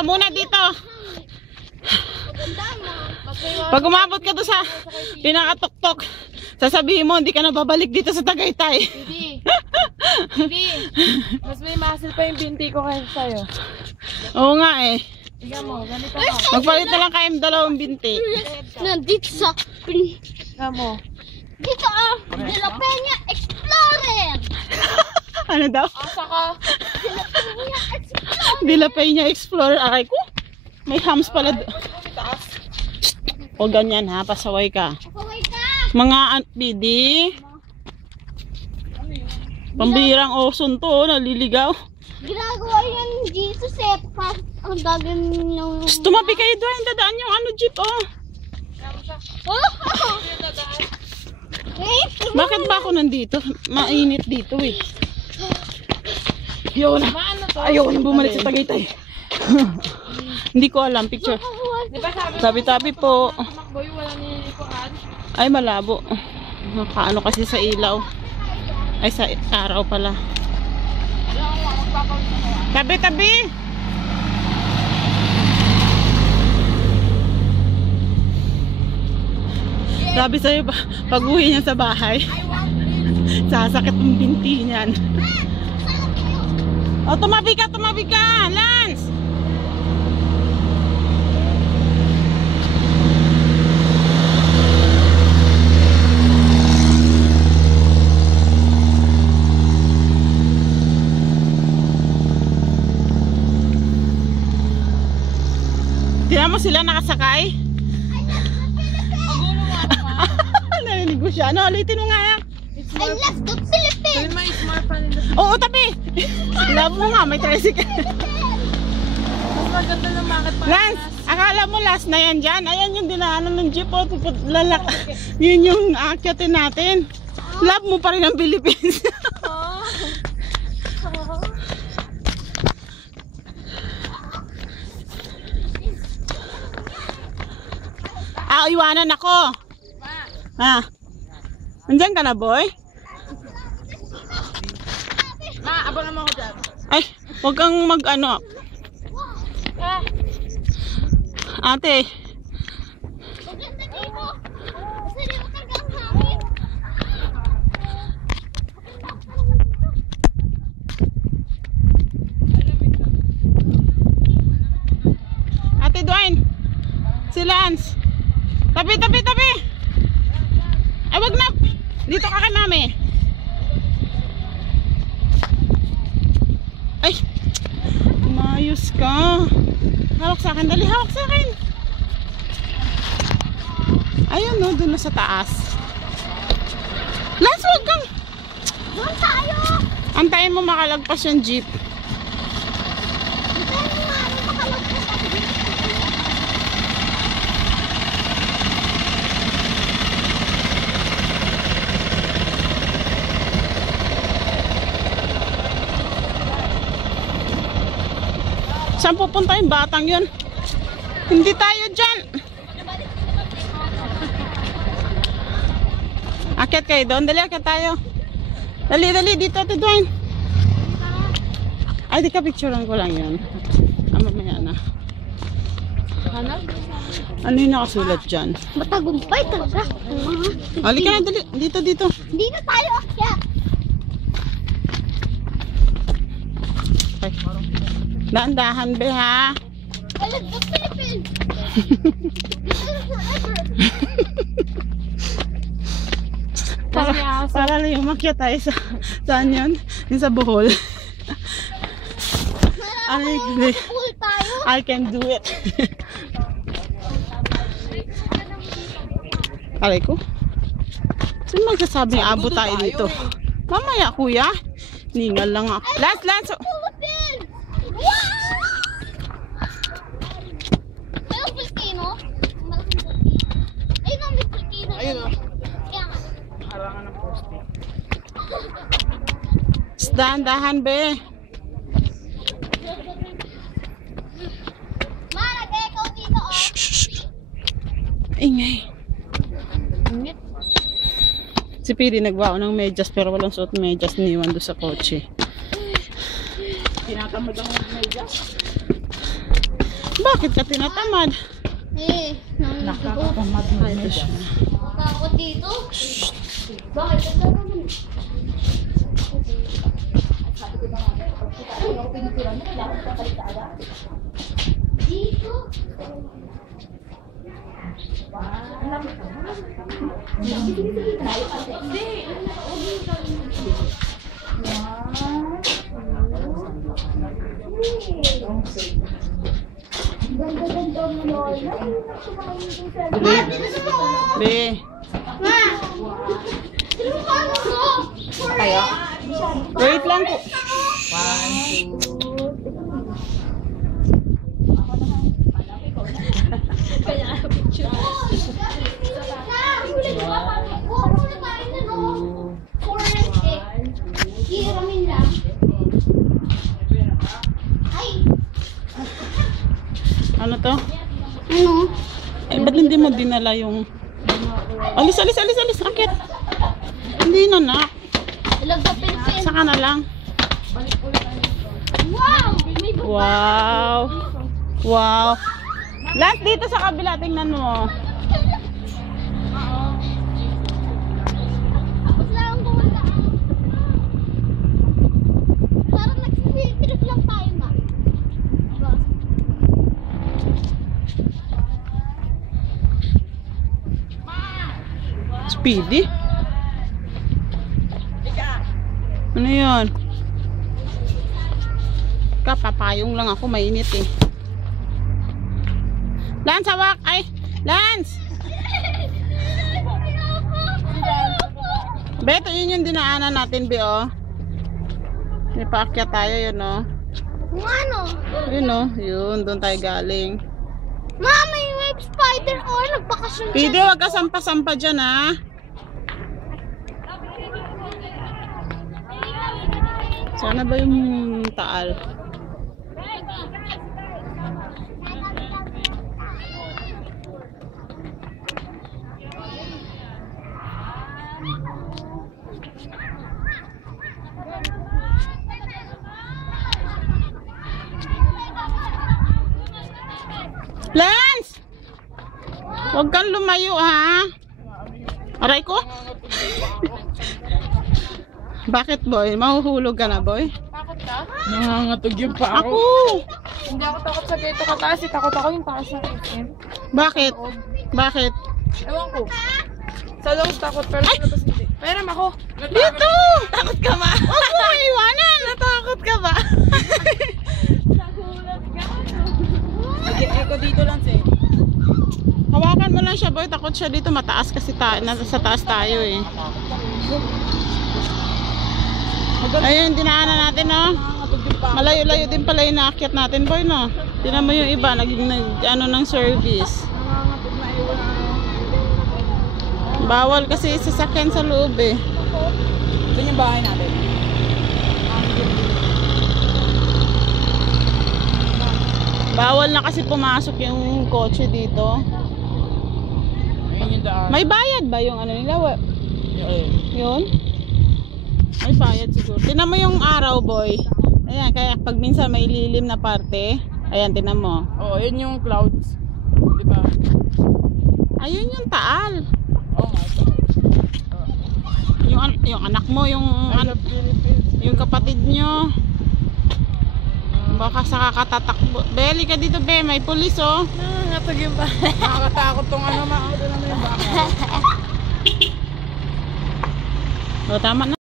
ka muna dito. Pag umabot ka doon sa pinakatuktok, sasabihin mo, hindi ka na babalik dito sa Tagaytay. Hindi. Mas may muscle pa yung binti ko kaysa sa'yo. Oo nga eh. Tingnan mo, ganito ka. Magpalit na lang kayong dalawang binti. Nandito sa... Tingnan mo. Dito De La Peña Explorer! Ano daw? Asa ka? De La Peña Explorer. Aray ko. May hams pala. O ganyan ha, pasaway ka. Kaway ka! Mga bidi. Pambihirang oson to, naliligaw. Ginagawa yan Jesus eh. Ang gagawin yung... Tumabi kayo doon, dadaan yung ano jeep oh. Bakit ba ako nandito? Mainit dito eh. Ayaw nang bumalik sa Tagaytay. Hindi ko alam, picture. Tabi-tabi po. Ay malabo. Nakaano kasi sa ilaw. Ay sa araw pala. Tabi-tabi. Sabi sa'yo, pag-uwi niya sa bahay, sasakit ang binti niyan. O, tumabi ka, Lance! Tingnan mo sila nakasakay. Narinig mo siya. Ano, ulitin mo nga yan. I left the Philippines! Oo, tabi. Love mo nga, may tricycle. Mas maganda ng market pa. Lance, akala mo last na yan dyan. Ayan yung dinaanan ng jeep. Oh, lalak. Yun yung aakyatin natin. Love mo pa rin ang Philippines. Iwanan ako. Ha? Andyan ka na, boy? Abangan mo ako dyan. Ay, huwag kang mag-ano. Ate. Maganda dito! Kasi di matagang hangin! Ate Dwayne. Si Lance. Tabi! Ay, wag na. Dito ka kay mami. Ay, mayos ka. Hawak sa akin. Dali, hawak sa akin. Ayun no, doon na sa taas. Lance, wag kang. Doon tayo! Antayin mo makalagpas yung jeep. Antayin mo nga ano makalagpas ang jeep. Saan pupunta yung batang yun? Hindi tayo dyan. Akyat kayo doon. Dali, akyat tayo. Dali, dito, Ate Dwayne. Ay, di ka picturean ko lang yun. Mamaya na. Ano yung nakasulat dyan? Matagumpay talaga. Halika na, dali. Dito. Hindi na tayo akyat. Ay. Dahan-dahan, be, ha? I left the Philippines! Para lang umakyat tayo sa saan yun? Yung sa Bohol. Pool tayo. I can do it. Aray ko. Sino magsasabing abot tayo dito? Mamaya, kuya. Ningal lang ako. Lance. Philippines! Wow! Mayroong Pilipino? Malaking Pilipino. Ayun ang may Pilipino. Ayun o. Kaya nga. Harangan ng poste. Dahan-dahan, be. Ma, nag-echo dito oh. Shh. Ingay. Si Piri nagbaon ng medyas pero walang suot medyas, niwan doon sa kotse. Tinatamad ang medyas. Bakit ka tinatamad? Nakakatamad mo. Nakakot dito. Bakit? Ang naman. Dito. Be. Ma! Sino mo paano ko? Kaya? Wait lang po. 1, 2. Hiramin lang. Ay! Ano to? Ano? Eh, ba't hindi mo dinala yung... Alis, alis, alis, alis. Akit. Hindi na na. Ilagda pencil. Saka na lang. Wow! May baba. Wow. Wow. Last dito sa kabila. Tingnan mo. Tapos lang pumunta. Parang nagsisilip lang tayo, ma. Diba? Speedy. Ano yun? Kapapayong lang ako. Mainit eh. Lance, hawak! Ay! Lance! Beto, yun yung dinaanan natin, Be, oh. May paakyat tayo, yun, oh. Kung ano? Yun, oh. Yun, doon tayo galing. Ma, may web spider or nagbakasyon siya. Pedro, wag ka sampa-sampa dyan, ha. Sana ba yung taal? Lance! Huwag kang lumayo, ha? Aray ko? Bakit, boy? Mahuhulog ka na, boy? Takot ka? Nangangatog yung pa ako. Ako! Hindi ako takot sa dito kataas. Takot ako yung taas ng SM. Bakit? Bakit? Ewan ko. Sa loob takot pero sa labas hindi. Meron ako. Dito! Takot ka ba? Huwag mo iwanan! Natakot ka ba? Eko dito lang sa'yo. Hawakan mo lang siya, boy. Takot siya dito. Mataas kasi nasa taas tayo, eh. Ayun, dinaanan natin, no? Malayo-layo din pala yung naakyat natin, boy, no? Tingnan mo yung iba, ano ng service. Nangangatog na iwan. Bawal kasi sasakyan sa loob, eh. Ito yung bahay natin. Bawal na kasi pumasok yung kotse dito. Ayun yung daan. May bayad ba yung ano nila? Ayun. Yun? May bayad siguro. Tingnan mo yung araw, boy. Ayan, kaya pag minsan may lilim na parte, ayan, tingnan mo. Oo, yun yung clouds. Di ba? Ayun yung taal. Oo nga. Yung anak mo, yung kapatid nyo. Baka sa kakatatakbo. Beli ka dito, be. May pulis, oh. Nangangatog yung bahay. Nakakatakot tong ano, maauto naman yung baka. O, tama na.